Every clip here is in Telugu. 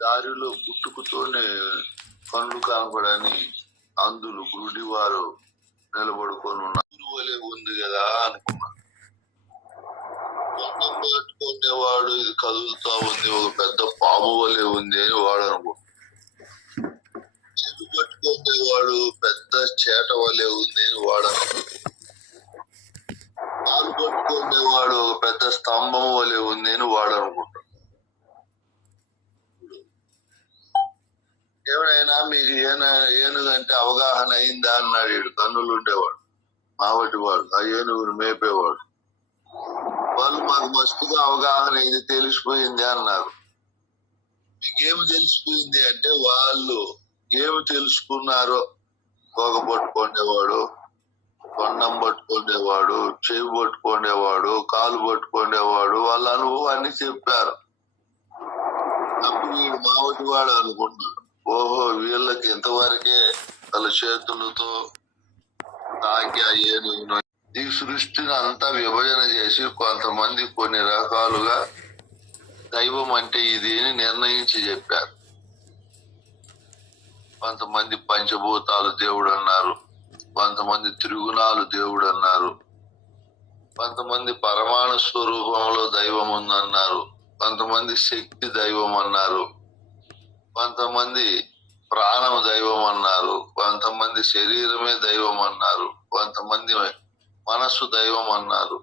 దారిలో పుట్టుకుతోనే కళ్ళు కనపడని అందులు గుడివారు నిలబడుకొని ఉన్నారు. వలె ఉంది కదా అనుకున్నా. కొండం పట్టుకునేవాడు ఇది కదులుతా ఉంది, ఒక పెద్ద పాము వలె ఉంది అని వాడు అనుకుంటున్నాడు. చెవి పట్టుకునేవాడు పెద్ద చేట వలె ఉంది అని వాడు అనుకుంటున్నాడు. కాలు పట్టుకునేవాడు ఒక పెద్ద స్తంభం వలె ఉంది అని వాడు అనుకుంటున్నాడు. ఏమైనా మీకు ఏనుగంటే అవగాహన అయిందా అన్నాడు. వీడు కన్నులు ఉండేవాడు, మావటి వాడు, ఆ ఏనుగును మేపేవాడు. వాళ్ళు మాకు మస్తుగా అవగాహన అయింది, తెలిసిపోయింది అన్నారు. మీకేమి తెలిసిపోయింది అంటే వాళ్ళు ఏమి తెలుసుకున్నారో, తోక పట్టుకునేవాడు, కొండం పట్టుకునేవాడు, చెవి పట్టుకునేవాడు, కాలు పట్టుకునేవాడు, వాళ్ళ అనుభవాన్ని చెప్పారు. అప్పుడు వీడు మావటి వాడు అనుకున్నాడు, ఓహో వీళ్ళకి ఇంతవరకే వాళ్ళ చేతులతో తాకి ఆ ఏనుగును. ఈ సృష్టిని అంతా విభజన చేసి కొంతమంది కొన్ని రకాలుగా దైవం అంటే ఇది అని నిర్ణయించి చెప్పారు. కొంతమంది పంచభూతాలు దేవుడు అన్నారు, కొంతమంది త్రిగుణాలు దేవుడు అన్నారు, కొంతమంది పరమాణు స్వరూపంలో దైవం ఉందన్నారు, కొంతమంది శక్తి దైవం అన్నారు, కొంతమంది ప్రాణం దైవం అన్నారు, కొంతమంది శరీరమే దైవం అన్నారు, కొంతమంది మనస్సు దైవం అన్నారు.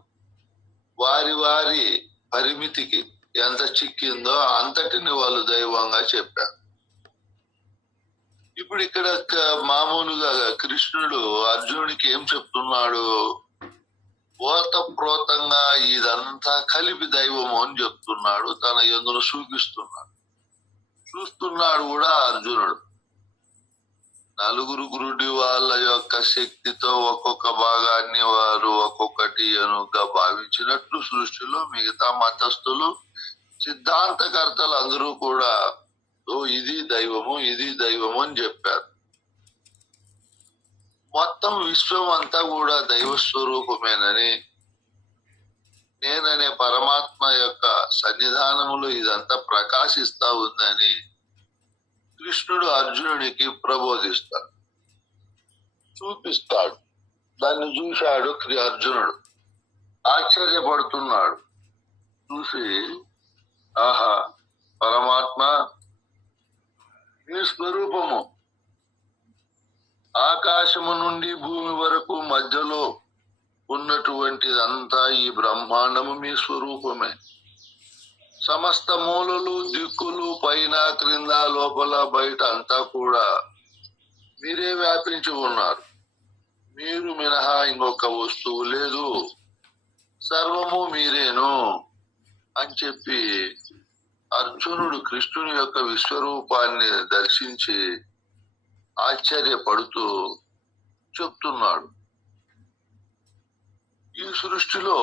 వారి వారి పరిమితికి ఎంత చిక్కిందో అంతటిని వాళ్ళు దైవంగా చెప్పారు. ఇప్పుడు ఇక్కడ మామూలుగా కృష్ణుడు అర్జునుడికి ఏం చెప్తున్నాడు? ఓతప్రోతంగా ఇదంతా కలిపి దైవము అని చెప్తున్నాడు, తన యందును చూపిస్తున్నాడు. చూస్తున్నాడు కూడా అర్జునుడు. నలుగురు గురుడి వాళ్ళ యొక్క శక్తితో ఒక్కొక్క భాగాన్ని వారు ఒక్కొక్కటి అనుగా భావించినట్లు సృష్టిలో మిగతా మతస్థులు, సిద్ధాంతకర్తలు అందరూ కూడా ఇది దైవము, ఇది దైవము అని చెప్పారు. మొత్తం విశ్వం అంతా కూడా దైవ స్వరూపమేనని, నేననే పరమాత్మ యొక్క సన్నిధానములో ఇదంతా ప్రకాశిస్తా ఉందని కృష్ణుడు అర్జునుడికి ప్రబోధిస్తాడు, చూపిస్తాడు. దాన్ని చూశాడు అర్జునుడు, ఆశ్చర్యపడుతున్నాడు. చూసి ఆహా పరమాత్మ నీ స్వరూపము ఆకాశము నుండి భూమి వరకు మధ్యలో ఉన్నటువంటిదంతా ఈ బ్రహ్మాండము మీ స్వరూపమే. సమస్త మూలలు, దిక్కులు, పైన క్రింద, లోపల, బయట అంతా కూడా మీరే వ్యాపించి ఉన్నారు. మీరు మినహా ఇంకొక వస్తువు లేదు, సర్వము మీరేను అని చెప్పి అర్జునుడు కృష్ణుని యొక్క విశ్వరూపాన్ని దర్శించి ఆశ్చర్యపడుతూ చెప్తున్నాడు. ఈ సృష్టిలో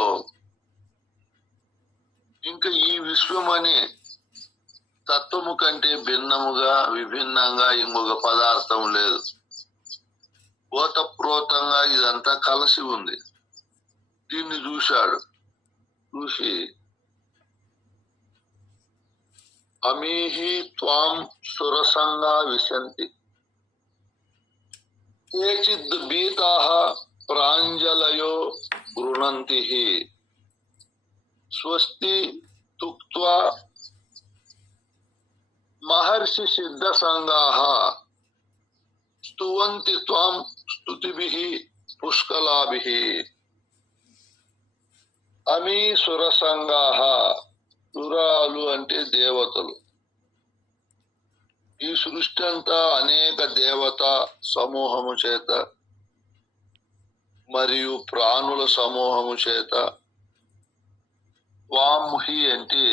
ఇంకా ఈ విశ్వం అనే తత్వము కంటే భిన్నముగా, విభిన్నంగా ఇంకొక పదార్థం లేదు. ఓతప్రోతంగా ఇదంతా కలిసి ఉంది. దీన్ని చూశాడు. చూసి అమీహి త్వాం సురసంగా విశంతి కేచిద్ భీతాః ప్రాంజలయో గృణంతి స్వస్తి తుక్త్వా మహర్షి సిద్ధ సంగాః స్తువంతి త్వాం స్తుతిభిః పుష్కలాభిః. అమీ సురసంగాః, సురాలు అంటే దేవతలు. ఈ సృష్టి అంతా అనేక దేవత సమూహము చేత మరియు ప్రాణుల సమూహము చేత, వాంహి అంటే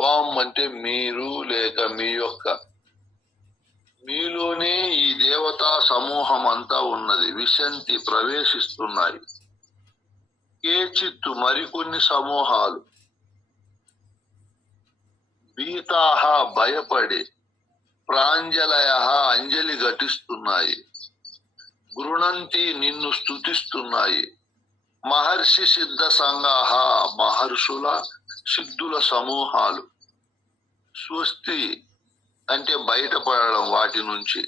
వాం అంటే మీరు లేక మీ యొక్క, మీలోనే ఈ దేవతా సమూహం అంతా ఉన్నది. విశంతి ప్రవేశిస్తున్నాయి. కేచిత్తు మరికొన్ని సమూహాలు, భీతాహ భయపడి, ప్రాంజలయ అంజలి ఘటిస్తున్నాయి, గృణంతి నిన్ను స్తుతిస్తున్నాయి, మహర్షి సిద్ధ సంగాహ మహర్షుల సిద్ధుల సమూహాలు, స్వస్తి అంటే బయటపడడం వాటి నుంచి.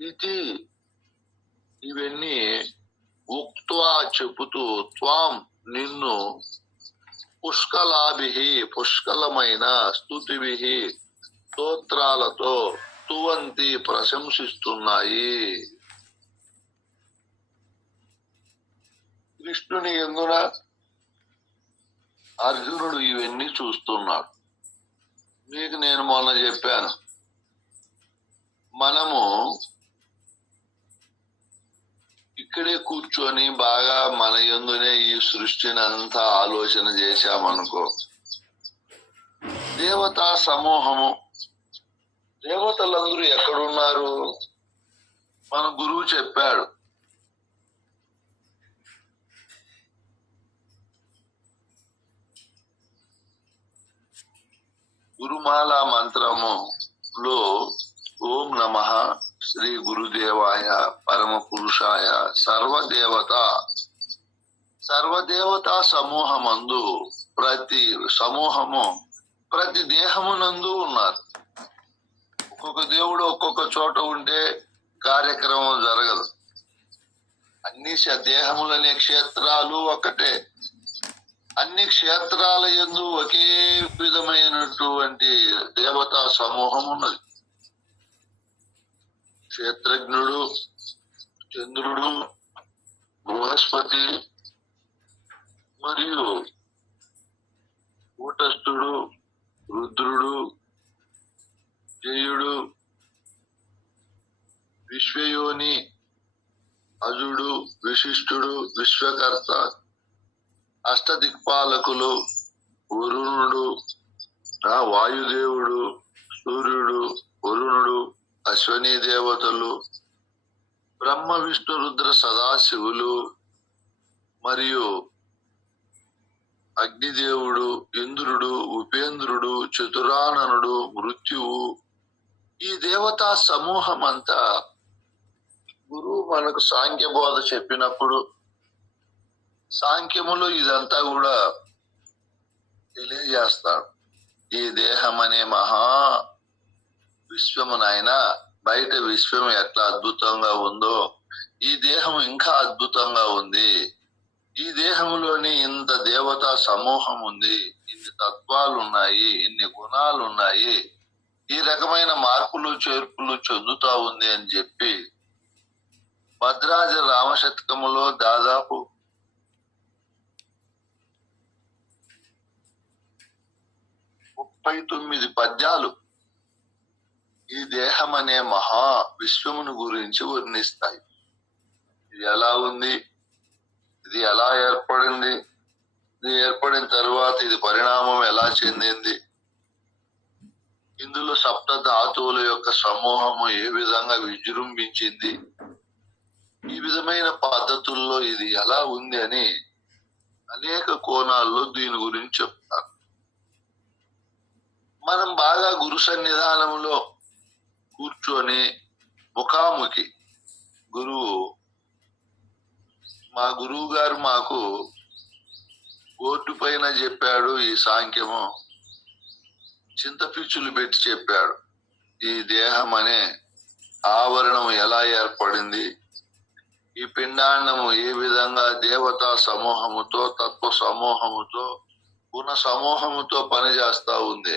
ఇది ఇవన్నీ ఉక్త్వా చెబుతూ త్వాం నిన్ను పుష్కలాభి పుష్కలమైన స్తుతిభి స్తోత్రాలతో స్తువంతి ప్రశంసిస్తున్నాయి. కృష్ణుని యందున అర్జునుడు ఇవన్నీ చూస్తున్నాడు. మీకు నేను మొన్న చెప్పాను, మనము ఇక్కడే కూర్చొని బాగా మన యందునే ఈ సృష్టిని అంతా ఆలోచన చేశామనుకో, దేవతా సమూహము, దేవతలందరూ ఎక్కడున్నారు? మన గురువు చెప్పాడు, గురుమాల మంత్రములో ఓం నమః శ్రీ గురుదేవాయ పరమ పురుషాయ సర్వదేవతా సమూహమందు ప్రతి సమూహము ప్రతి దేహమునందు ఉన్నారు. ఒక్కొక్క దేవుడు ఒక్కొక్క చోట ఉంటే కార్యక్రమం జరగదు. అన్ని దేహములనే క్షేత్రాలు ఒకటే. అన్ని క్షేత్రాల యందు ఒకే విధమైనటువంటి దేవతా సమూహం ఉన్నది. క్షేత్రజ్ఞుడు, చంద్రుడు, బృహస్పతి మరియు కూటస్థుడు, రుద్రుడు, జయుడు, విశ్వయోని, అజుడు, విశిష్టుడు, విశ్వకర్త, అష్టదిక్పాలకులు, వరుణుడు, వాయుదేవుడు, సూర్యుడు, వరుణుడు, అశ్వనీ దేవతలు, బ్రహ్మ విష్ణు రుద్ర సదాశివులు మరియు అగ్నిదేవుడు, ఇంద్రుడు, ఉపేంద్రుడు, చతురాననుడు, మృత్యువు, ఈ దేవతా సమూహం అంతా గురువు మనకు సాంఖ్య బోధ చెప్పినప్పుడు సాంఖ్యములో ఇదంతా కూడా తెలియజేస్తాడు. ఈ దేహం అనే మహా విశ్వమునైనా బయట విశ్వం ఎట్లా అద్భుతంగా ఉందో ఈ దేహం ఇంకా అద్భుతంగా ఉంది. ఈ దేహంలోని ఇంత దేవతా సమూహం ఉంది, ఇన్ని తత్వాలు ఉన్నాయి, ఇన్ని గుణాలు ఉన్నాయి, ఈ రకమైన మార్పులు చేర్పులు చెందుతా ఉంది అని చెప్పి భద్రాజ రామశతకములో దాదాపు 39 పద్యాలు ఈ దేహం అనే మహా విశ్వమును గురించి వర్ణిస్తాయి. ఇది ఎలా ఉంది, ఇది ఎలా ఏర్పడింది, ఇది ఏర్పడిన తరువాత ఇది పరిణామం ఎలా చెందింది, ఇందులో సప్త ధాతువుల యొక్క సమూహము ఏ విధంగా విజృంభించింది, ఈ విధమైన పద్ధతుల్లో ఇది ఎలా ఉంది అని అనేక కోణాల్లో దీని గురించి చెప్తారు. మనం బాగా గురు సన్నిధానంలో కూర్చొని ముఖాముఖి మా గురువు గారు మాకు బోర్డు పైన చెప్పాడు, ఈ సాంఖ్యము చింతపిచ్చులు పెట్టి చెప్పాడు. ఈ దేహం అనే ఆవరణం ఎలా ఏర్పడింది, ఈ పిండాండము ఏ విధంగా దేవతా సమూహముతో, తత్వ సమూహముతో, గుణ సమూహముతో పనిచేస్తా ఉంది.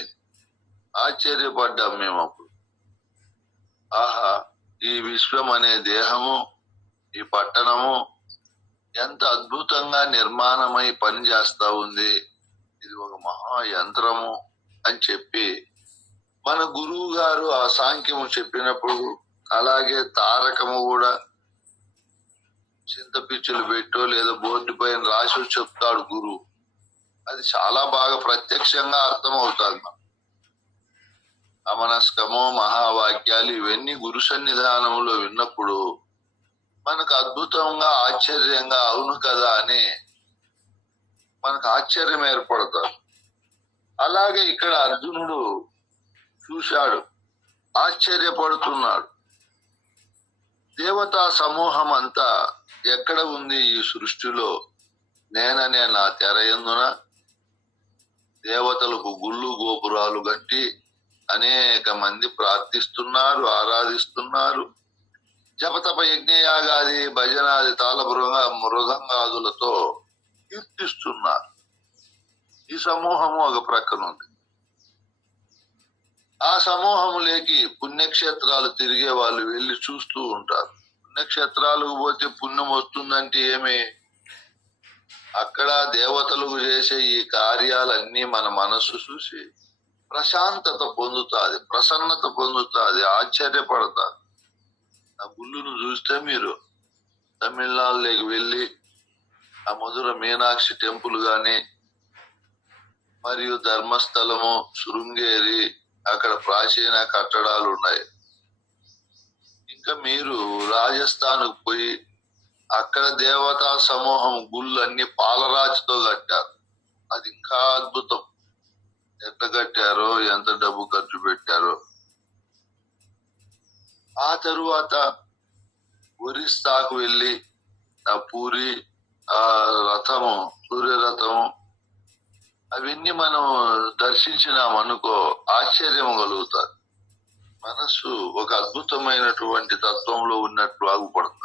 ఆశ్చర్యపడ్డాం మేము అప్పుడు. ఆహా, ఈ విశ్వం అనే దేహము, ఈ పట్టణము ఎంత అద్భుతంగా నిర్మాణమై పనిచేస్తా ఉంది, ఇది ఒక మహాయంత్రము అని చెప్పి మన గురువు గారు ఆ సాంఖ్యము చెప్పినప్పుడు, అలాగే తారకము కూడా చింతపిచ్చులు పెట్టో లేదా బోర్డు పైన రాసి చెప్తాడు గురువు. అది చాలా బాగా ప్రత్యక్షంగా అర్థమవుతాది. అమనస్కము, మహావాక్యాలు ఇవన్నీ గురు సన్నిధానంలో విన్నప్పుడు మనకు అద్భుతంగా ఆశ్చర్యంగా అవును కదా అని మనకు ఆశ్చర్యం ఏర్పడతారు. అలాగే ఇక్కడ అర్జునుడు చూశాడు, ఆశ్చర్యపడుతున్నాడు. దేవతా సమూహం అంతా ఎక్కడ ఉంది ఈ సృష్టిలో? నేననే నా తెర యందున దేవతలకు గుళ్ళు గోపురాలు కట్టి అనేక మంది ప్రార్థిస్తున్నారు, ఆరాధిస్తున్నారు. జపతప యజ్ఞయాగాది భజనాది తాళ మృదంగాదులతో కీర్తిస్తున్నారు. ఈ సమూహము ఒక ప్రక్కన ఉంది. ఆ సమూహములేకి పుణ్యక్షేత్రాలు తిరిగే వాళ్ళు వెళ్ళి చూస్తూ ఉంటారు. పుణ్యక్షేత్రాలకు పోతే పుణ్యం వస్తుందంటే ఏమి? అక్కడ దేవతలు చేసే ఈ కార్యాలన్నీ మన మనస్సు చూసి ప్రశాంతత పొందుతాది, ప్రసన్నత పొందుతాది, ఆశ్చర్యపడతాది. ఆ గుళ్ళును చూస్తే మీరు తమిళనాడులోకి వెళ్ళి ఆ మధుర మీనాక్షి టెంపుల్ గాని, మరియు ధర్మస్థలము, శృంగేరి, అక్కడ ప్రాచీన కట్టడాలు ఉన్నాయి. ఇంకా మీరు రాజస్థాన్ పోయి అక్కడ దేవతా సమూహం గుళ్ళు అన్ని పాలరాతితో కట్టారు. అది ఇంకా అద్భుతం. ఎంత కట్టారో, ఎంత డబ్బు ఖర్చు పెట్టారో. ఆ తరువాత ఒరిస్సాకు వెళ్ళి ఆ పూరి, ఆ రథము, సూర్యరథము, అవన్నీ మనం దర్శించినామనుకో ఆశ్చర్యం కలుగుతారు. మనస్సు ఒక అద్భుతమైనటువంటి తత్వంలో ఉన్నట్లు ఆగుపడుతుంది.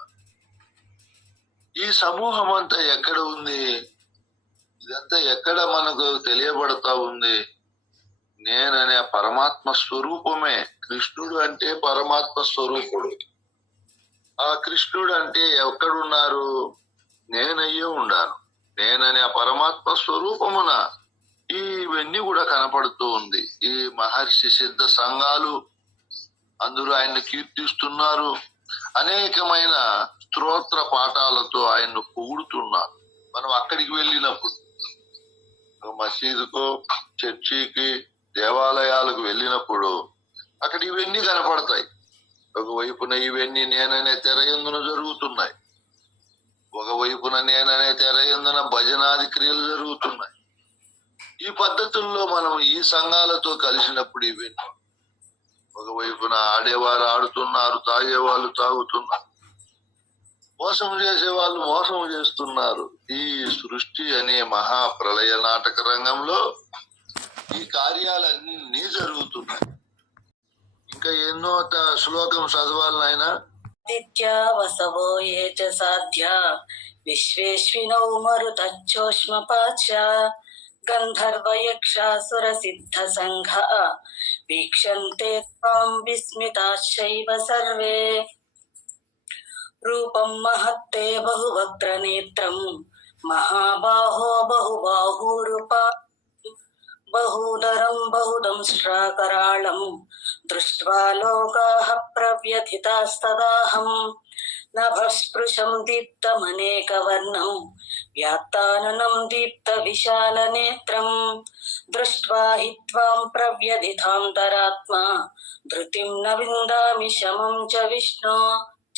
ఈ సమూహం అంతా ఎక్కడ ఉంది? ఇదంతా ఎక్కడ మనకు తెలియబడతా ఉంది? నేననే పరమాత్మ స్వరూపమే. కృష్ణుడు అంటే పరమాత్మ స్వరూపుడు. ఆ కృష్ణుడు అంటే ఎక్కడున్నారు? నేనయ్యే ఉండాను. నేననే పరమాత్మ స్వరూపమున ఇవన్నీ కూడా కనపడుతూ ఉంది. ఈ మహర్షి సిద్ధ సంఘాలు అందరూ ఆయన్ని కీర్తిస్తున్నారు. అనేకమైన స్తోత్ర పాఠాలతో ఆయన్ను పొగుడుతున్నారు. మనం అక్కడికి వెళ్ళినప్పుడు, మసీదుకు, చర్చికి, దేవాలయాలకు వెళ్ళినప్పుడు అక్కడ ఇవన్నీ కనపడతాయి. ఒకవైపున ఇవన్నీ నేననే తెర ఎందున జరుగుతున్నాయి, ఒకవైపున నేననే తెర ఎందున భజనాది క్రియలు జరుగుతున్నాయి. ఈ పద్ధతుల్లో మనం ఈ సంఘాలతో కలిసినప్పుడు ఇవన్నీ, ఒకవైపున ఆడేవారు ఆడుతున్నారు, తాగేవాళ్ళు తాగుతున్నారు, మోసం చేసే వాళ్ళు మోసం చేస్తున్నారు. ఈ సృష్టి అనే మహా ప్రళయ నాటక రంగంలో ఈ కార్యాలన్నీ జరుగుతున్నాయి. ఇంకా ఎన్నో శ్లోకం చదవాలి నాయన. ఆదిత్యా వసవో ఏ చ సాధ్యా విశ్వేశ్వినౌ మరుతచ్చోష్మపాచ గంధర్వయక్షాసుర సిద్ధ సంఘ వీక్షంతే త్వాం విస్మితాశ్చైవ సర్వే రూపం మహత్తే బహువక్త్ర నేత్రం మహాబాహో బహుబాహూరుపా బహూదరం బహుదంష్ట్రాకరాళం దృష్ట్వా లోకాః ప్రవ్యథితాస్తదాహం నభస్పృశం దీప్తమనేకవర్ణం వ్యాత్తాననం దీప్త విశాల నేత్రం దృష్ట్వా హి త్వాం ప్రవ్యథితాంతరాత్మా ధృతిం న విందామి శమం చ విష్ణు.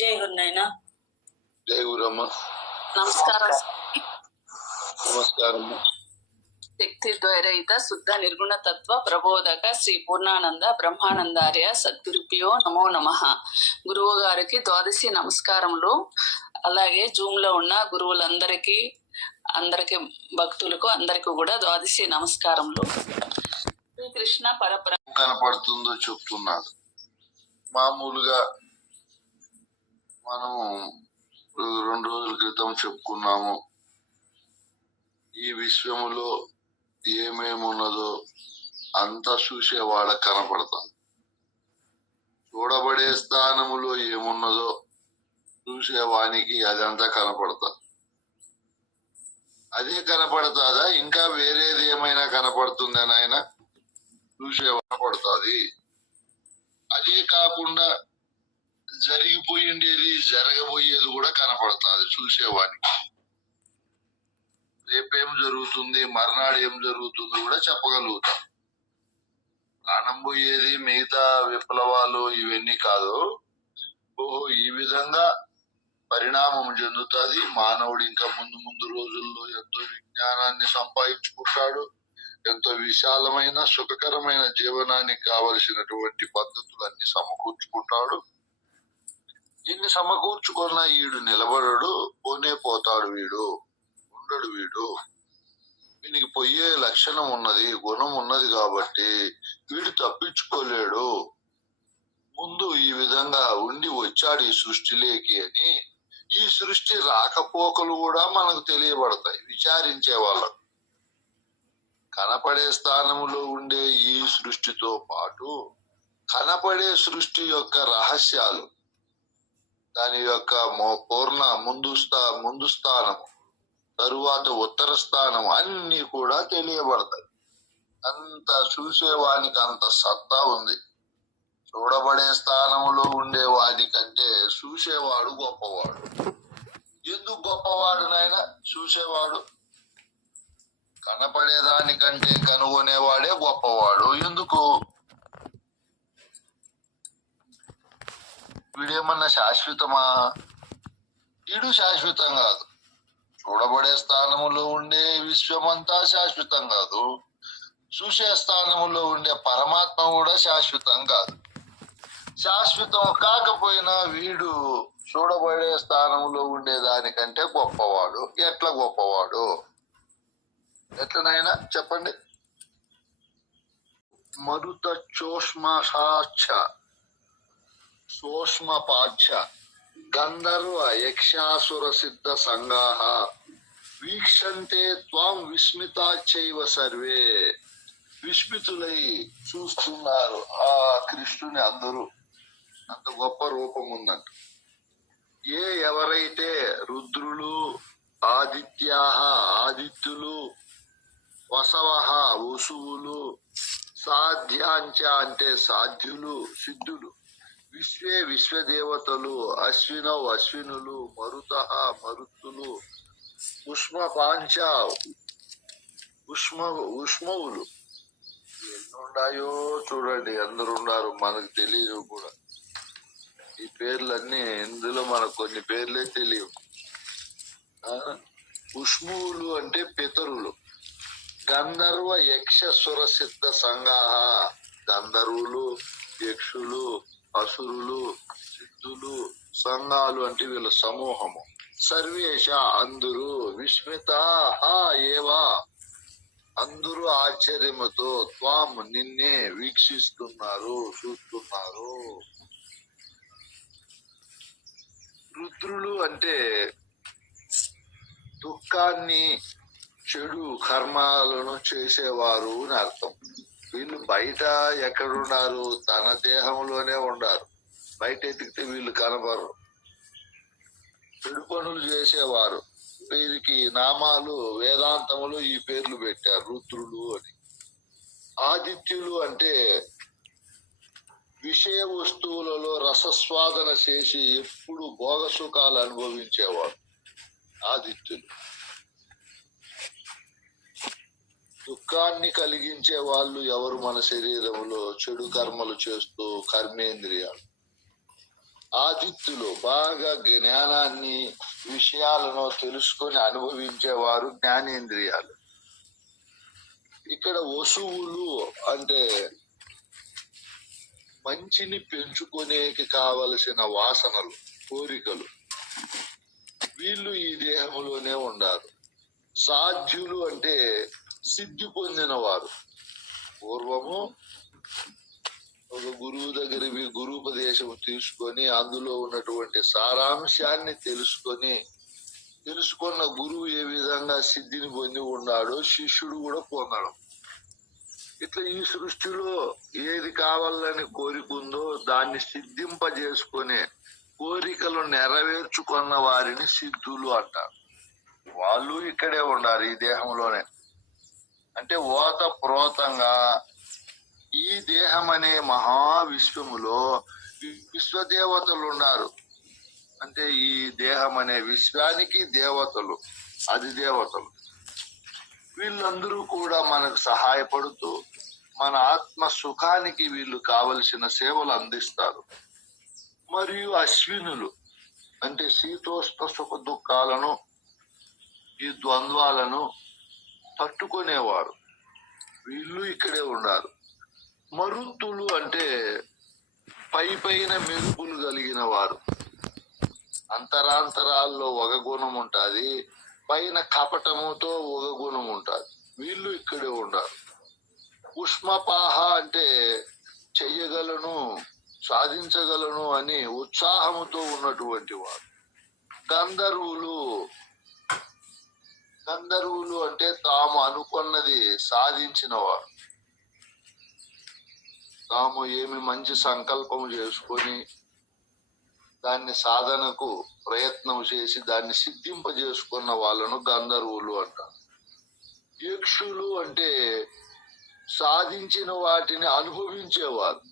జై గురునాయన. జై గురమ్మ. నమస్కారం. నమస్కారం. శక్తి ద్వైరహిత శుద్ధ నిర్గుణ తత్వ ప్రబోధక శ్రీ పూర్ణానంద బ్రహ్మానందార్య సద్గురుభ్యో నమో నమః. గురువు గారికి ద్వాదశి నమస్కారములు. అలాగే జూమ్ లో ఉన్న గురువులందరికీ, అందరికి భక్తులకు అందరికి కూడా ద్వాదశి నమస్కారములు. శ్రీకృష్ణ పరబ్రహ్మ కనపడుతుందో చెప్తున్నాడు. మామూలుగా మనం 2 రోజుల క్రితం చెప్పుకున్నాము, ఈ విశ్వములో ఏమేమున్నదో అంతా చూసేవాళ్ళ కనపడతాం. చూడబడే స్థానములో ఏమున్నదో చూసేవానికి అదంతా కనపడతా. అదే కనపడతాదా? ఇంకా వేరేది ఏమైనా కనపడుతుందా నాయన? చూసే కనపడుతుంది. అదే కాకుండా జరిగిపోయిండేది, జరగబోయేది కూడా కనపడుతుంది చూసేవానికి. రేపేం జరుగుతుంది, మర్నాడు ఏం జరుగుతుందో కూడా చెప్పగలుగుతాం. ప్రాణం పోయేది, మిగతా విప్లవాలు ఇవన్నీ కాదు. ఓహో, ఈ విధంగా పరిణామం చెందుతుంది. మానవుడు ఇంకా ముందు ముందు రోజుల్లో ఎంతో విజ్ఞానాన్ని సంపాదించుకుంటాడు. ఎంతో విశాలమైన సుఖకరమైన జీవనానికి కావలసినటువంటి పద్ధతులన్నీ సమకూర్చుకుంటాడు. ఇన్ని సమకూర్చుకున్న వీడు నిలబడడు, పోనే పోతాడు, వీడు ఉండడు. వీడు వీనికి పోయే లక్షణం ఉన్నది, గుణం ఉన్నది కాబట్టి వీడు తప్పించుకోలేడు. ముందు ఈ విధంగా ఉండి వచ్చాడు ఈ సృష్టిలోకి అని ఈ సృష్టి రాకపోకలు కూడా మనకు తెలియబడతాయి విచారించే వాళ్ళకు. కనపడే స్థానములో ఉండే ఈ సృష్టితో పాటు కనపడే సృష్టి యొక్క రహస్యాలు, దాని యొక్క పూర్ణ ముందు స్థానం, తరువాత ఉత్తర స్థానం అన్ని కూడా తెలియబడతాయి. అంత చూసేవానికి అంత సత్తా ఉంది. చూడబడే స్థానంలో ఉండే వాడికంటే చూసేవాడు గొప్పవాడు. ఎందుకు గొప్పవాడు నాయన? చూసేవాడు కనపడేదానికంటే కనుగొనేవాడే గొప్పవాడు. ఎందుకు? వీడేమన్నా శాశ్వతమా? వీడు శాశ్వతం కాదు. చూడబడే స్థానములో ఉండే విశ్వమంతా శాశ్వతం కాదు. చూసే స్థానములో ఉండే పరమాత్మ కూడా శాశ్వతం కాదు. శాశ్వతం కాకపోయినా వీడు చూడబడే స్థానంలో ఉండే దానికంటే గొప్పవాడు. ఎట్లా గొప్పవాడు? ఎట్లనైనా చెప్పండి. మరుత చోష్మాక్ష సోష్మపాక్ష గంధర్వ యక్షాసుర సిద్ధ సంగాః వీక్షంతే త్వాం విస్మితాచైవ సర్వే. విస్మితులై చూస్తున్నారు ఆ కృష్ణుని అందరూ. అంత గొప్ప రూపం ఉందంట. ఎవరైతే రుద్రులు, ఆదిత్యులు, వసవః వసువులు, సాధ్యాంచ అంటే సాధ్యులు, సిద్ధులు, విశ్వదేవతలు, అశ్వినులు, మరుత్తులు, ఉష్మపాంచ ఉష్మవులు ఎన్నున్నాయో చూడండి. అందరు ఉన్నారు, మనకు తెలియదు కూడా. ఈ పేర్లన్నీ ఇందులో మనకు కొన్ని పేర్లే తెలియవు. ఉష్మువులు అంటే పితరులు. గంధర్వ యక్ష సుర సిద్ధ సంగాః గంధర్వులు, యక్షులు, అసురులు, సిద్ధులు, సంఘాలు అంటే వీళ్ళ సమూహము. సర్వేష అందరూ, విస్మిత ఏవా అందరూ ఆశ్చర్యముతో త్వాం నిన్నే వీక్షిస్తున్నారు, చూస్తున్నారు. రుద్రులు అంటే దుఃఖాన్ని, చెడు కర్మాలను చేసేవారు అని అర్థం. వీళ్ళు బయట ఎక్కడున్నారు? తన దేహంలోనే ఉండారు. బయట ఎతికితే వీళ్ళు కనబడరు. చెడు పనులు చేసేవారు. వీరికి నామాలు వేదాంతములు ఈ పేర్లు పెట్టారు, రుద్రులు అని. ఆదిత్యులు అంటే విషయ వస్తువులలో రసస్వాదన చేసి ఎప్పుడు భోగ సుఖాలు అనుభవించేవారు ఆదిత్యులు. దుఃఖాన్ని కలిగించే వాళ్ళు ఎవరు? మన శరీరంలో చెడు కర్మలు చేస్తూ కర్మేంద్రియాలు. ఆదిత్యులు బాగా జ్ఞానాన్ని, విషయాలను తెలుసుకొని అనుభవించేవారు జ్ఞానేంద్రియాలు. ఇక్కడ వసువులు అంటే మంచిని పెంచుకునేకి కావలసిన వాసనలు, కోరికలు. వీళ్ళు ఈ దేహంలోనే ఉండారు. సాధ్యులు అంటే సిద్ధి పొందిన వారు. పూర్వము ఒక గురువు దగ్గర గురూపదేశం తీసుకొని అందులో ఉన్నటువంటి సారాంశాన్ని తెలుసుకున్న గురువు ఏ విధంగా సిద్ధిని పొంది ఉన్నాడో శిష్యుడు కూడా పొందడం. ఇట్లా ఈ సృష్టిలో ఏది కావాలని కోరికుందో దాన్ని సిద్ధింపజేసుకునే కోరికలు నెరవేర్చుకున్న వారిని సిద్ధులు అంటారు. వాళ్ళు ఇక్కడే ఉండాలి, ఈ దేహంలోనే. అంటే ఓతప్రోతంగా ఈ దేహం అనే మహావిశ్వములో విశ్వదేవతలు ఉన్నారు. అంటే ఈ దేహం అనే విశ్వానికి దేవతలు, అధిదేవతలు. వీళ్ళందరూ కూడా మనకు సహాయపడుతూ మన ఆత్మ సుఖానికి వీళ్ళు కావలసిన సేవలు అందిస్తారు. మరియు అశ్వినులు అంటే శీతోష్ణ సుఖ దుఃఖాలను, ఈ ద్వంద్వాలను తట్టుకునేవారు. వీళ్ళు ఇక్కడే ఉన్నారు. మరుత్తులు అంటే పైన మెరుపులు కలిగిన వారు. అంతరాంతరాల్లో ఒక గుణం ఉంటుంది, పైన కపటముతో ఒక గుణం ఉంటుంది. వీళ్ళు ఇక్కడే ఉండాలి. ఉష్మపాహ అంటే చెయ్యగలను, సాధించగలను అని ఉత్సాహముతో ఉన్నటువంటి వారు. గంధర్వులు, గంధర్వులు అంటే తాము అనుకున్నది సాధించిన వారు. తాము ఏమి మంచి సంకల్పం చేసుకొని దాన్ని సాధనకు ప్రయత్నం చేసి దాన్ని సిద్ధింపజేసుకున్న వాళ్ళను గంధర్వులు అంటారు. యక్షులు అంటే సాధించిన వాటిని అనుభవించేవారు.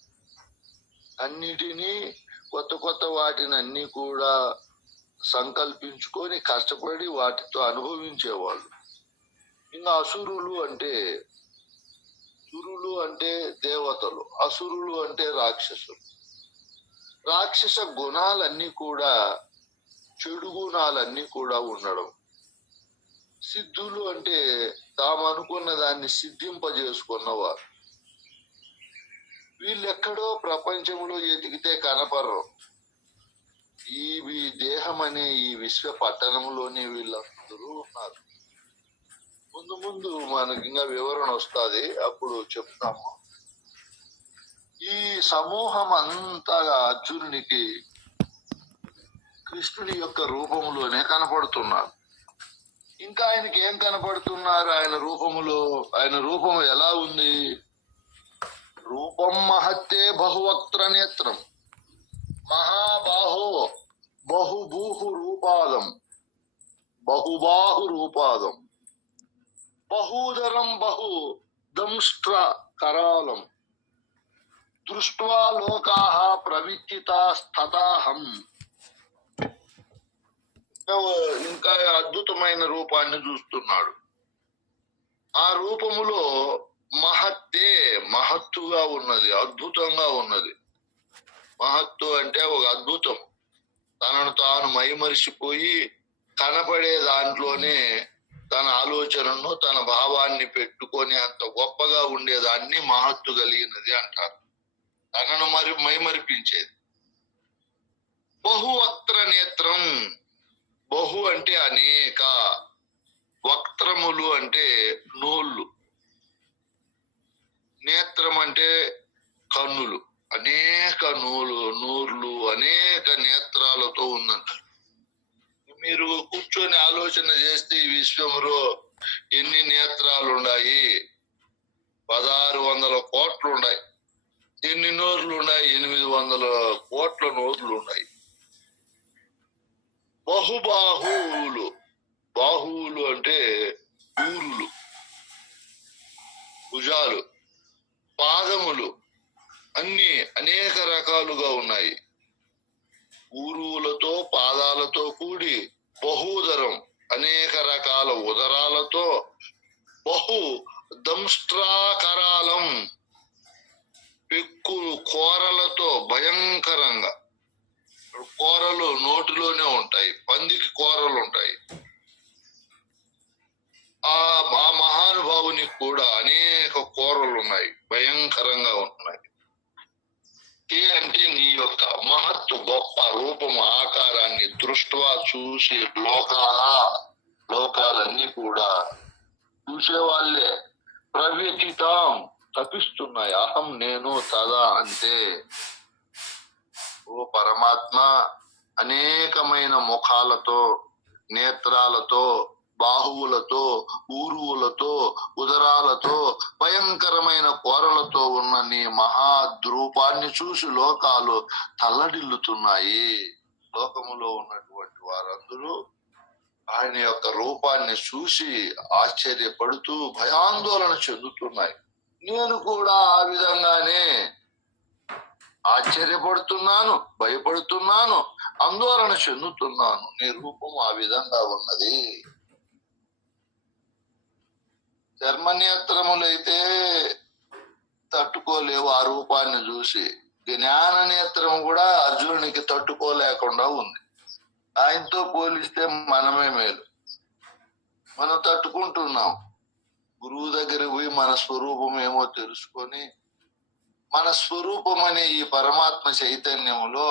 అన్నిటినీ కొత్త కొత్త వాటిని అన్ని కూడా సంకల్పించుకొని కష్టపడి వాటితో అనుభవించేవాళ్ళు. ఇంకా అసురులు అంటే దేవతలు, అసురులు అంటే రాక్షసులు. రాక్షస గుణాలన్నీ కూడా, చెడు గుణాలన్నీ కూడా ఉండడం. సిద్ధులు అంటే తాము అనుకున్న దాన్ని సిద్ధింపజేసుకున్నవారు. వీళ్ళెక్కడో ప్రపంచంలో ఎతికితే కనపడరు. ఈ దేహం అనే ఈ విశ్వ పట్టణంలోనే వీళ్ళందరూ ఉన్నారు. ముందు ముందు మనకి ఇంకా వివరణ వస్తుంది, అప్పుడు చెప్తాము. ఈ సమూహం అంతా అర్జునునికి కృష్ణుడి యొక్క రూపంలోనే కనపడుతున్నారు. ఇంకా ఆయనకి ఏం కనపడుతున్నారు ఆయన రూపములో? ఆయన రూపము ఎలా ఉంది? రూపం మహత్తే బహువక్త్ర నేత్రం మహాబాహో బహుభూహు రూపాదం బహుబాహు రూపాదం బహూదరం బహు దంష్ట్ర కరాలం దృష్ట్వా లోకాః ప్రవిచ్చితాస్తతాహం. ఇంకా అద్భుతమైన రూపాన్ని చూస్తున్నాడు. ఆ రూపములో మహత్తే, మహత్తుగా ఉన్నది, అద్భుతంగా ఉన్నది. మహత్తు అంటే ఒక అద్భుతం. తనను తాను మైమరిచిపోయి కనపడే దాంట్లోనే తన ఆలోచనను, తన భావాన్ని పెట్టుకొని అంత గొప్పగా ఉండేదాన్ని మహత్తు కలిగినది అంటారు. తనను మైమరిపించేది. బహువక్త్ర నేత్రం. బహు అంటే అనేక, వక్త్రములు అంటే నోళ్ళు, నేత్రం అంటే కన్నులు. అనేక నూర్లు అనేక నేత్రాలతో ఉందంట. మీరు కూర్చొని ఆలోచన చేస్తే ఈ విశ్వంలో ఎన్ని నేత్రాలు ఉన్నాయి? 1600 కోట్లు ఉన్నాయి. ఎన్ని నోర్లు ఉన్నాయి? 800 కోట్ల నోర్లు ఉన్నాయి. బహుబాహువులు. బాహువులు అంటే ఊరులు, భుజాలు, పాదములు అన్ని అనేక రకాలుగా ఉన్నాయి. ఊరువులతో, పాదాలతో కూడి బహూదరం, అనేక రకాల ఉదరాలతో, బహు దంష్ట్రాకరాలం, పెక్కులు కోరలతో, భయంకరంగా. కోరలు నోటిలోనే ఉంటాయి, పందికి కోరలు ఉంటాయి. ఆ మహానుభావునికి కూడా అనేక కోరలు ఉన్నాయి, భయంకరంగా ఉంటున్నాయి. కే అంటే నీ యొక్క మహత్తు గొప్ప రూపము, ఆకారాన్ని దృష్ట్వా చూసి లోకాలన్నీ కూడా చూసేవాళ్లే ప్రవ్యతితాం తపిస్తున్నాయి. అహం నేను తదా అంటే ఓ పరమాత్మ అనేకమైన ముఖాలతో, నేత్రాలతో, బాహువులతో, ఊరువులతో, ఉదరాలతో, భయంకరమైన కోరలతో ఉన్న నీ మహాద్రూపాన్ని చూసి లోకాలు తల్లడిల్లుతున్నాయి. లోకములో ఉన్నటువంటి వారందరూ ఆయన యొక్క రూపాన్ని చూసి ఆశ్చర్యపడుతూ భయాందోళన చెందుతున్నాయి. నేను కూడా ఆ విధంగానే ఆశ్చర్యపడుతున్నాను, భయపడుతున్నాను, ఆందోళన చెందుతున్నాను. నీ రూపం ఆ విధంగా ఉన్నది. చర్మనేత్రములైతే తట్టుకోలేవు ఆ రూపాన్ని చూసి. జ్ఞాన నేత్రము కూడా అర్జునునికి తట్టుకోలేకుండా ఉంది. ఆయనతో పోలిస్తే మనమే మేలు. మనం తట్టుకుంటున్నాం. గురువు దగ్గరికి పోయి మన స్వరూపం ఏమో తెలుసుకొని, మన స్వరూపం అనే ఈ పరమాత్మ చైతన్యములో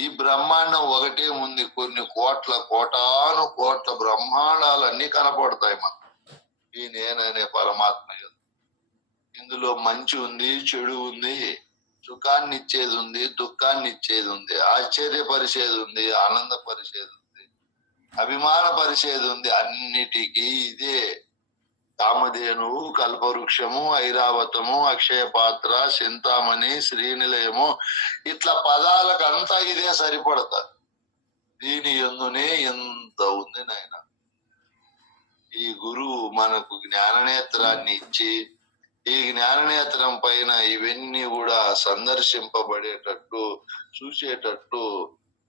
ఈ బ్రహ్మాండం ఒకటే ఉంది. కొన్ని కోటాను కోట్ల బ్రహ్మాండాలన్నీ కనపడతాయి మనకు. ఈ నేననే పరమాత్మ యందు. ఇందులో మంచి ఉంది, చెడు ఉంది, సుఖాన్ని ఇచ్చేది ఉంది, దుఃఖాన్ని ఇచ్చేది ఉంది, ఆశ్చర్యపరిచేది ఉంది, ఆనందపరిచేది ఉంది, అభిమానపరిచేది ఉంది. అన్నిటికీ ఇదే కామధేనువు, కల్పవృక్షము, ఐరావతము, అక్షయ పాత్ర, చింతామణి, శ్రీనిలయము, ఇట్లా పదాలకంతా ఇదే సరిపడతారు. దీని ఎందునే ఎంత ఉంది నాయన. ఈ గురువు మనకు జ్ఞాననేత్రాన్ని ఇచ్చి, ఈ జ్ఞాననేత్రం పైన ఇవన్నీ కూడా సందర్శింపబడేటట్టు, చూసేటట్టు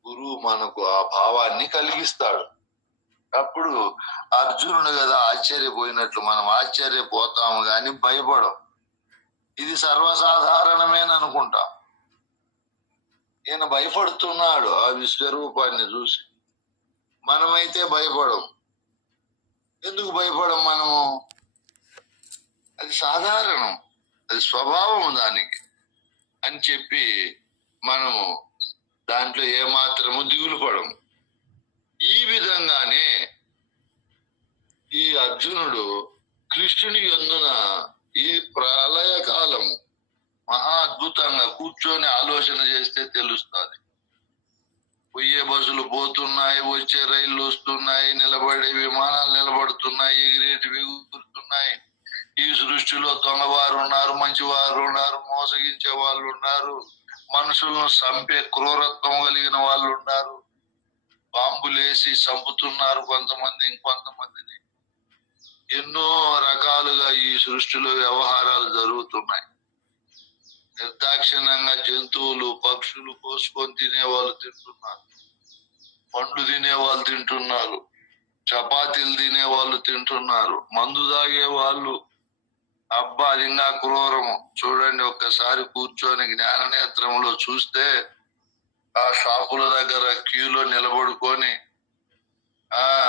గురువు మనకు ఆ భావాన్ని కలిగిస్తాడు. అప్పుడు అర్జునుడు కదా ఆశ్చర్యపోయినట్లు మనం ఆశ్చర్యపోతాము గాని భయపడం. ఇది సర్వసాధారణమేననుకుంటాం. ఈయన భయపడుతున్నాడు ఆ విశ్వరూపాన్ని చూసి. మనమైతే భయపడం. ఎందుకు భయపడం మనము? అది సాధారణం, అది స్వభావం దానికి అని చెప్పి మనము దాంట్లో ఏమాత్రము దిగులు పడము. ఈ విధంగానే ఈ అర్జునుడు కృష్ణుని యందున ఈ ప్రళయ కాలము మహా అద్భుతంగా కూర్చొని ఆలోచన చేస్తే తెలుస్తుంది. పోయే బస్సులు పోతున్నాయి, వచ్చే రైళ్లు వస్తున్నాయి, నిలబడే విమానాలు నిలబడుతున్నాయి, ఎగిరేటివి ఎగురుతున్నాయి. ఈ సృష్టిలో దొంగవారు ఉన్నారు, మంచివారు ఉన్నారు, మోసగించే వాళ్ళు ఉన్నారు, మనుషులను చంపే క్రూరత్వం కలిగిన వాళ్ళు ఉన్నారు, బాంబులేసి చంపుతున్నారు కొంతమంది, ఇంకొంతమందిని. ఎన్నో రకాలుగా ఈ సృష్టిలో వ్యవహారాలు జరుగుతున్నాయి. నిర్దాక్షిణ్యంగా జంతువులు, పక్షులు కోసుకొని తినే వాళ్ళు తింటున్నారు, పండ్లు తినే వాళ్ళు తింటున్నారు, చపాతీలు తినే వాళ్ళు తింటున్నారు, మందు తాగే వాళ్ళు. అబ్బా, అది ఇంకా క్రూరము. చూడండి, ఒక్కసారి కూర్చొని జ్ఞాననేత్రంలో చూస్తే ఆ షాపుల దగ్గర క్యూలో నిలబడుకొని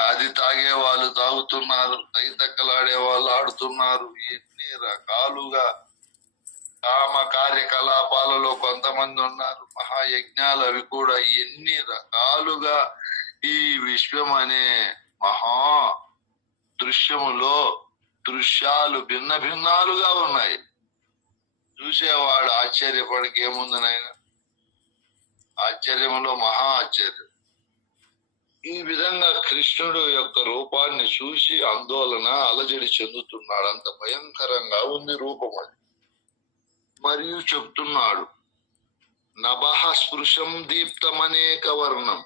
అది తాగే వాళ్ళు తాగుతున్నారు, తైతక్కలాడే వాళ్ళు ఆడుతున్నారు. ఎన్ని రకాలుగా కామ కార్యకలాపాలలో కొంతమంది ఉన్నారు, మహాయజ్ఞాలు అవి కూడా. ఎన్ని రకాలుగా ఈ విశ్వం అనే మహా దృశ్యములో దృశ్యాలు భిన్న భిన్నాలుగా ఉన్నాయి. చూసేవాడు ఆశ్చర్యపడికి ఏముంది నాయన? ఆశ్చర్యములో మహా ఆశ్చర్యం. ఈ విధంగా కృష్ణుడు యొక్క రూపాన్ని చూసి ఆందోళన, అలజడి చెందుతున్నాడు. అంత భయంకరంగా ఉంది రూపం అది. మరియు చెప్తున్నాడు, నభః స్పృశం దీప్తమనేక వర్ణం,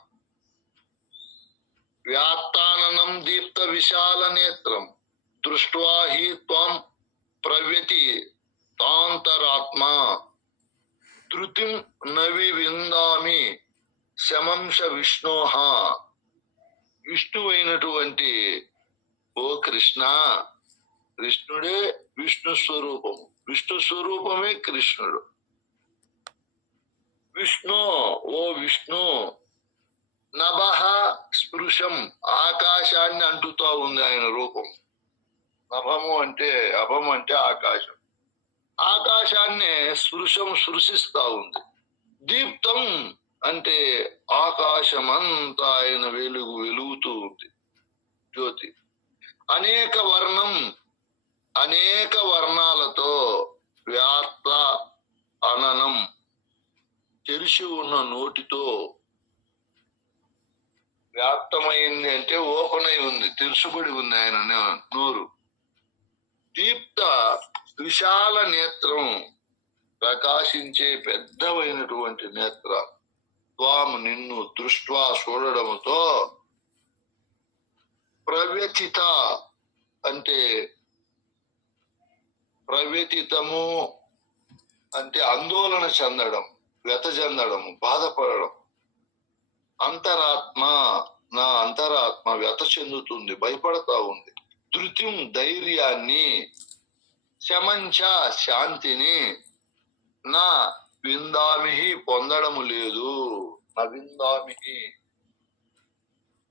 వ్యాత్తాననం దీప్త విశాల నేత్రం, దృష్ట్వా హి త్వం ప్రవ్యతి తాంతరాత్మా, ధృతిం నవి విందామి శమంశ విష్ణోహ. విష్ణువైనటువంటి ఓ కృష్ణ, కృష్ణుడే విష్ణు స్వరూపము, విష్ణు స్వరూపమే కృష్ణుడు. విష్ణు, ఓ విష్ణు, నభః స్పృశం, ఆకాశాన్ని అంటుతా ఉంది ఆయన రూపం. నభము అంటే, అభం అంటే ఆకాశం. ఆకాశాన్ని స్పృశం స్పృశిస్తా ఉంది. దీప్తం అంటే ఆకాశమంతా ఆయన వెలుగుతూ ఉంది, జ్యోతి. అనేక వర్ణం, అనేక వర్ణాలతో, వ్యాప్త అననం, తెరిచి ఉన్న నోటితో. వ్యాప్తమైంది అంటే ఓపెన్ అయి ఉంది, తెరుచుబడి ఉంది ఆయన నోరు. దీప్త విశాల నేత్రం, ప్రకాశించే పెద్దవైనటువంటి నేత్ర. త్వాము, నిన్ను, దృష్ట్వా, చూడడముతో, ప్రవ్యతిత అంటే ప్రవ్యతితము అంటే ఆందోళన చెందడం, వ్యత చెందడము, బాధపడడం. అంతరాత్మ, నా అంతరాత్మ వ్యత చెందుతుంది, భయపడతా ఉంది. ధృతిం ధైర్యాన్ని, శమంచ శాంతిని, నా విందామిహి పొందడము లేదు. నా విందామిహి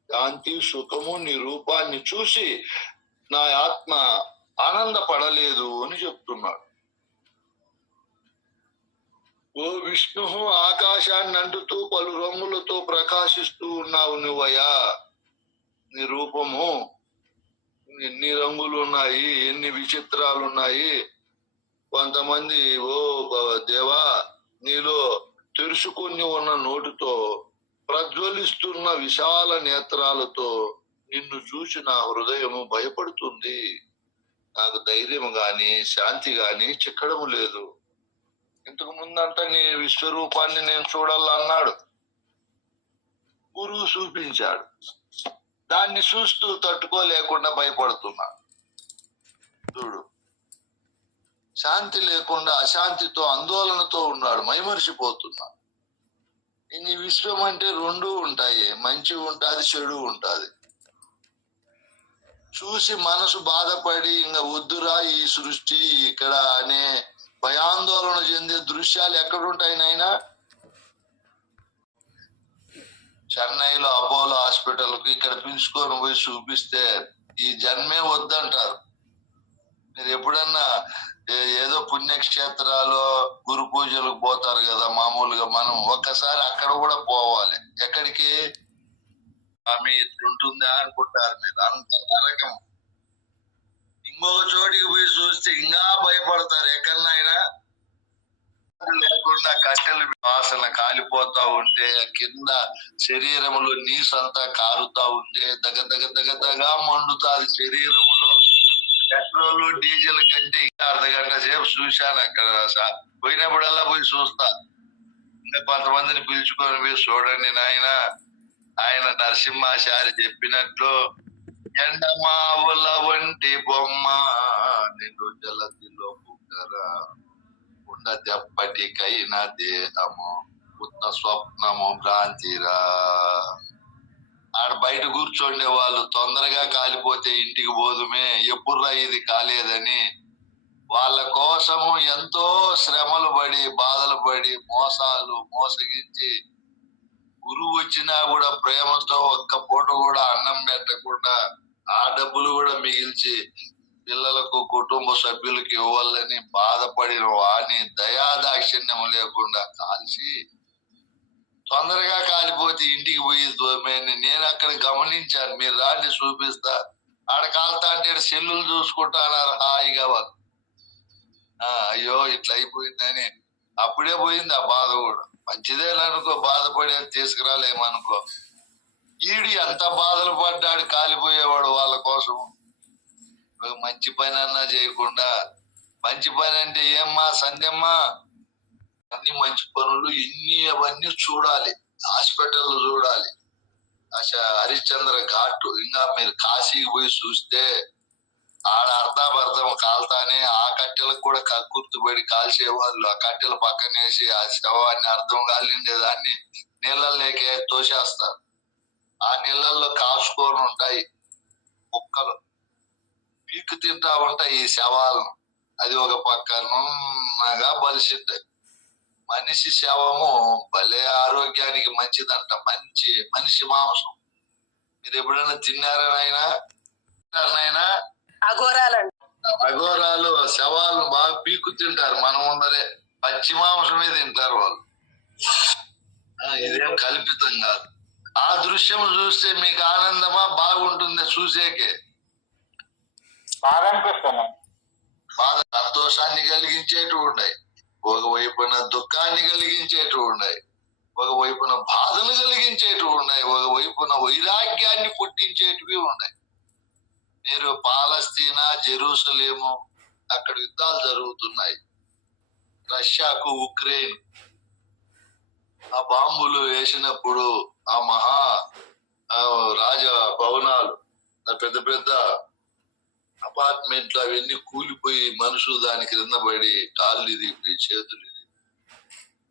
శాంతి, సుఖము, నీ రూపాన్ని చూసి నా ఆత్మ ఆనందపడలేదు అని చెప్తున్నాడు. ఓ విష్ణు, ఆకాశాన్ని అంటుతూ పలు రంగులతో ప్రకాశిస్తూ ఉన్నావు నువ్వయ్యా. నీ రూపము, ఎన్ని రంగులు ఉన్నాయి, ఎన్ని విచిత్రాలు ఉన్నాయి. కొంతమంది ఓ దేవా, నీలో తెరుచుకొని ఉన్న నోటితో, ప్రజ్వలిస్తున్న విశాల నేత్రాలతో నిన్ను చూసి నా హృదయము భయపడుతుంది. నాకు ధైర్యం గాని శాంతి గాని చిక్కడము లేదు. ఇంతకు ముందంతా నీ విశ్వరూపాన్ని నేను చూడాలన్నాడు. గురువు చూపించాడు. దాన్ని చూస్తూ తట్టుకోలేకుండా భయపడుతున్నా. చూడు, శాంతి లేకుండా అశాంతితో ఆందోళనతో ఉన్నాడు, మైమరిచిపోతున్నా. ఈ విశ్వం అంటే రెండు ఉంటాయి, మంచి ఉంటాది, చెడు ఉంటాది. చూసి మనసు బాధపడి ఇంకా వద్దురా ఈ సృష్టి ఇక్కడ అనే భయాందోళన చెందే దృశ్యాలు ఎక్కడుంటాయి నాయనా? చెన్నైలో అపోలో హాస్పిటల్ కి ఇక్కడ పిలుచుకొని పోయి చూపిస్తే ఈ జన్మే వద్దంటారు. మీరు ఎప్పుడన్నా ఏదో పుణ్యక్షేత్రాలు గురు పూజలకు పోతారు కదా మామూలుగా, మనం ఒక్కసారి అక్కడ కూడా పోవాలి. ఎక్కడికి? ఆమె ఇట్లుంటుందా అనుకుంటారు మీరు, అంత నరకం. ఇంకొక చోటికి పోయి చూస్తే ఇంకా భయపడతారు. ఎక్కడనైనా లేకుండా కట్టెల వాసన కాలిపోతా ఉంటే, కింద శరీరంలో నీసంతా కారుతా ఉంటే దగ్గ మండుతాది శరీరంలో. పెట్రోల్ డీజిల్ కంటే ఇంకా అర్ధగంట సేపు చూశాను అక్కడ. పోయినప్పుడల్లా పోయి చూస్తా. ఇంకా కొంతమందిని పిలుచుకొని పోయి చూడండి నాయన, ఆయన నరసింహాచారి చెప్పినట్లు ఎండమావుల వంటి బొమ్మ నిన్ను జలదిలో పుట్టరా, ఉండదెప్పటికైనా దేహము ఉత్త స్వప్నము భ్రాంతిరా. ఆడ బయట కూర్చోండే వాళ్ళు తొందరగా కాలిపోతే ఇంటికి పోదుమే, ఎప్పుడురా ఇది కాలేదని వాళ్ళ కోసము ఎంతో శ్రమలు పడి బాధలు పడి మోసాలు మోసగించి గురువు వచ్చినా కూడా ప్రేమతో ఒక్క పూట కూడా అన్నం పెట్టకుండా ఆ డబ్బులు కూడా మిగిల్చి పిల్లలకు కుటుంబ సభ్యులకు ఇవ్వాలని బాధపడిన వాడిని దయాదాక్షిణ్యం లేకుండా కాల్చి తొందరగా కాలిపోతే ఇంటికి పోయి నేను అక్కడ గమనించాను. మీరు రాండి చూపిస్తా. ఆడ కాలుతా అంటే సెల్లులు చూసుకుంటా అన్నారు హాయిగా వాళ్ళు. అయ్యో ఇట్లా అయిపోయిందని అప్పుడే పోయింది ఆ బాధ కూడా. మంచిదేననుకో, బాధపడేది తీసుకురాలేమనుకో. ఈడు ఎంత బాధలు పడ్డాడు కాలిపోయేవాడు వాళ్ళ కోసం. మంచి పని అన్నా చేయకుండా, మంచి పని అంటే ఏమ్మా సంధ్యమ్మా, అన్ని మంచి పనులు ఇన్ని అవన్నీ చూడాలి, హాస్పిటల్ చూడాలి. హరిశ్చంద్ర ఘాట్ ఇంకా మీరు కాశీకి పోయి చూస్తే ఆడ అర్థాపర్థం కాల్తానే ఆ కట్టెలకు కూడా కక్కుర్తుపడి కాల్చేవాళ్ళు. ఆ కట్టెలు పక్కనేసి ఆ శవాన్ని అర్థం కాలిండే దాన్ని నీళ్ళల్లోకి తోసేస్తారు. ఆ నీళ్ళల్లో కాచుకొని ఉంటాయి కుక్కలు, పీక్కు తింటా ఉంటాయి ఈ శవాలను. అది ఒక పక్క నున్నగా బలిసిద్దాయి. మనిషి శవము భలే ఆరోగ్యానికి మంచిదంట, మనిషి మాంసం. మీరు ఎప్పుడైనా తిన్నారనైనా? అఘోరాలు శవాలను బాగా పీక్కు తింటారు మన ముందరే, పచ్చి మాంసమే తింటారు వాళ్ళు. ఇదేం కల్పితం కాదు. ఆ దృశ్యం చూస్తే మీకు ఆనందమా బాగుంటుంది చూసేకే? బాగా అనిపిస్తాను. బాధ సంతోషాన్ని కలిగించేటివి ఉన్నాయి, ఒకవైపున దుఃఖాన్ని కలిగించేటివి ఉన్నాయి, ఒకవైపున బాధను కలిగించేటివి ఉన్నాయి, ఒకవైపున వైరాగ్యాన్ని పుట్టించేటివి ఉన్నాయి. మీరు పాలస్తీనా, జెరూసలేము అక్కడ యుద్ధాలు జరుగుతున్నాయి. రష్యాకు ఉక్రెయిన్ ఆ బాంబులు వేసినప్పుడు ఆ రాజ భవనాలు, పెద్ద పెద్ద అపార్ట్మెంట్లు అవన్నీ కూలిపోయి మనుషులు దాని క్రింద పడి కాళ్ళు ఇరిగిపోయి చేతులు ఇరిగి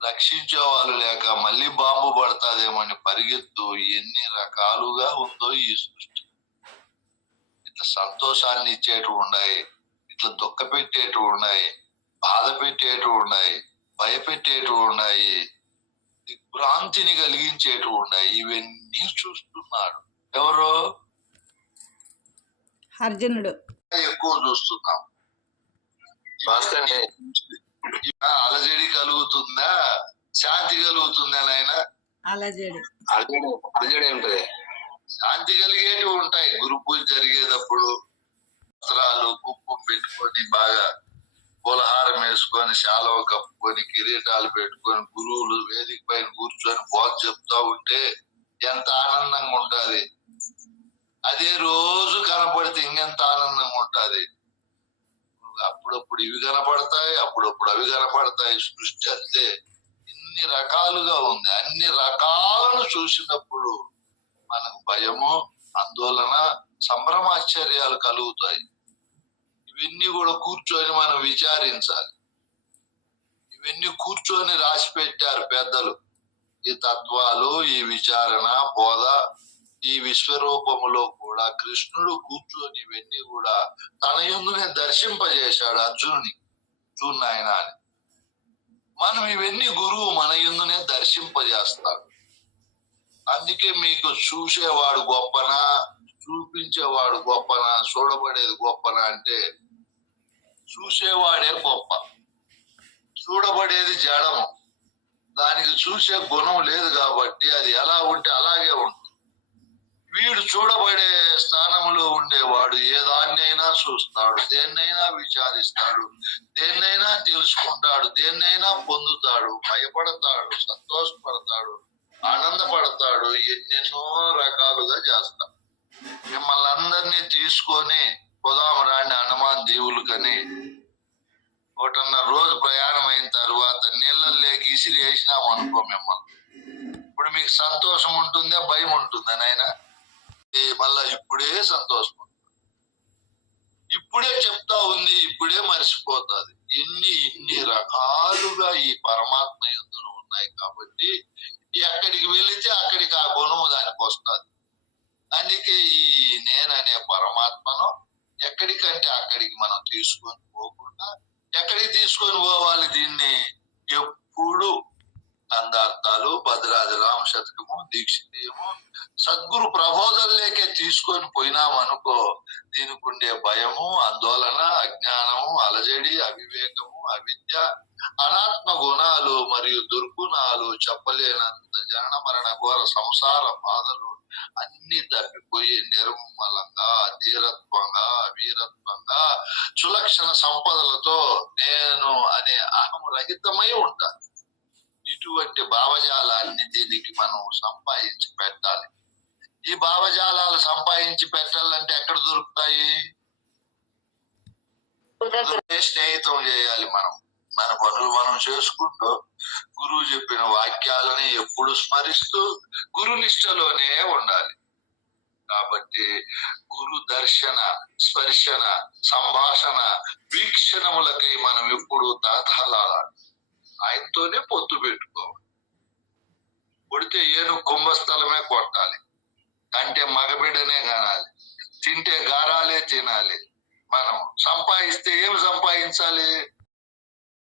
రక్షించే వాళ్ళు లేక మళ్ళీ బాంబు పడతాదేమని పరిగెత్తు. ఎన్ని రకాలుగా ఉందో ఈ సృష్టి. ఇట్లా సంతోషాన్ని ఇచ్చేటివి ఉన్నాయి, ఇట్లా దుఃఖ పెట్టేటివి ఉన్నాయి, బాధ పెట్టేటివి ఉన్నాయి, భయపెట్టేటివి ఉన్నాయి, దిగ్భ్రాంతిని కలిగించేటివి ఉన్నాయి. ఇవన్నీ చూస్తున్నాడు ఎవరు? అర్జునుడు. ఎక్కువ చూస్తున్నాం. అలజడి కలుగుతుందా, శాంతి కలుగుతుందా నాయన? అలజడి. అర్జుడు ఏమిటది? శాంతి కలిగేటివి ఉంటాయి. గురు పూజ జరిగేటప్పుడు వస్త్రాలు కుప్పు పెట్టుకొని బాగా పులహారం వేసుకొని శాలువ కప్పుకొని కిరీటాలు పెట్టుకొని గురువులు వేదిక పైన కూర్చొని బోధ చెప్తా ఉంటే ఎంత ఆనందంగా ఉంటది. అదే రోజు కనపడితే ఇంకెంత ఆనందంగా ఉంటది. అప్పుడప్పుడు ఇవి కనపడతాయి, అప్పుడప్పుడు అవి కనపడతాయి. సృష్టి అంతే ఇన్ని రకాలుగా ఉంది. అన్ని రకాలను చూసినప్పుడు మనకు భయము, ఆందోళన, సంభ్రమాశ్చర్యాలు కలుగుతాయి. ఇవన్నీ కూడా కూర్చొని మనం విచారించాలి. ఇవన్నీ కూర్చొని రాసి పెట్టారు పెద్దలు. ఈ తత్వాలు, ఈ విచారణ, బోధ, ఈ విశ్వరూపములో కూడా కృష్ణుడు కూర్చొని ఇవన్నీ కూడా తన యందునే దర్శింపజేశాడు అర్జునుని. చూన్నాయన అని మనం ఇవన్నీ గురువు మన యందునే దర్శింపజేస్తాడు. అందుకే మీకు చూసేవాడు గొప్పనా, చూపించేవాడు గొప్పనా, చూడబడేది గొప్పనా అంటే చూసేవాడే గొప్ప. చూడబడేది జడము, దానికి చూసే గుణం లేదు కాబట్టి అది ఎలా ఉంటే అలాగే ఉంటుంది. వీడు చూడబడే స్థానంలో ఉండేవాడు ఏ దాన్నైనా చూస్తాడు, దేన్నైనా విచారిస్తాడు, దేన్నైనా తెలుసుకుంటాడు, దేన్నైనా పొందుతాడు, భయపడతాడు, సంతోషపడతాడు, ఆనందపడతాడు, ఎన్నెన్నో రకాలుగా చేస్తాడు. మిమ్మల్ని అందరినీ తీసుకొని పోదాం రాండి హనుమాన్ దీవులు కని 1.5 రోజు ప్రయాణం అయిన తర్వాత నీళ్ళల్లోకి ఇసిరి వేసినాం అనుకో మిమ్మల్ని, ఇప్పుడు మీకు సంతోషం ఉంటుందా భయం ఉంటుందా నాయన? మళ్ళా ఇప్పుడే సంతోషం ఉంటుంది, ఇప్పుడే చెప్తా ఉంది, ఇప్పుడే మర్చిపోతుంది. ఇన్ని రకాలుగా ఈ పరమాత్మ యందు ఉన్నాయి కాబట్టి ఎక్కడికి వెళితే అక్కడికి ఆ గుణము దానికి వస్తుంది. అందుకే ఈ నేననే పరమాత్మను ఎక్కడికంటే అక్కడికి మనం తీసుకొని పోకుండా ఎక్కడికి తీసుకొని పోవాలి? దీన్ని ఎప్పుడు అందార్థాలు, భద్రాది రామ శతకము, దీక్షితీయము, సద్గురు ప్రబోధనలేకే తీసుకొని పోయినామనుకో దీనికి ఉండే భయము, ఆందోళన, అజ్ఞానము, అలజడి, అవివేకము, అవిద్య, అనాత్మ గుణాలు మరియు దుర్గుణాలు, చెప్పలేనంత జనన మరణ ఘోర సంసార బాధలు అన్ని తప్పిపోయి నిర్మలంగా, ధీరత్వంగా, వీరత్వంగా, సులక్షణ సంపదలతో నేను అనే అహం రహితమై ఉంటాను. ఇటువంటి భావజాలాన్ని దీనికి మనం సంపాదించి పెట్టాలి. ఈ భావజాలాలు సంపాదించి పెట్టాలంటే ఎక్కడ దొరుకుతాయి? స్నేహితం చేయాలి. మనం మన పనులు మనం చేసుకుంటూ గురువు చెప్పిన వాక్యాలని ఎప్పుడు స్మరిస్తూ గురునిష్టలోనే ఉండాలి. కాబట్టి గురు దర్శన, స్పర్శన, సంభాషణ, వీక్షణములకై మనం ఎప్పుడు తాతలాడాలి. ఆయనతోనే పొత్తు పెట్టుకోవాలి. కొడితే ఏనుగు కుంభస్థలమే కొట్టాలి, అంటే మగబిడ్డనే కానాలి, తింటే గారాలే తినాలి. మనం సంపాదిస్తే ఏం సంపాదించాలి?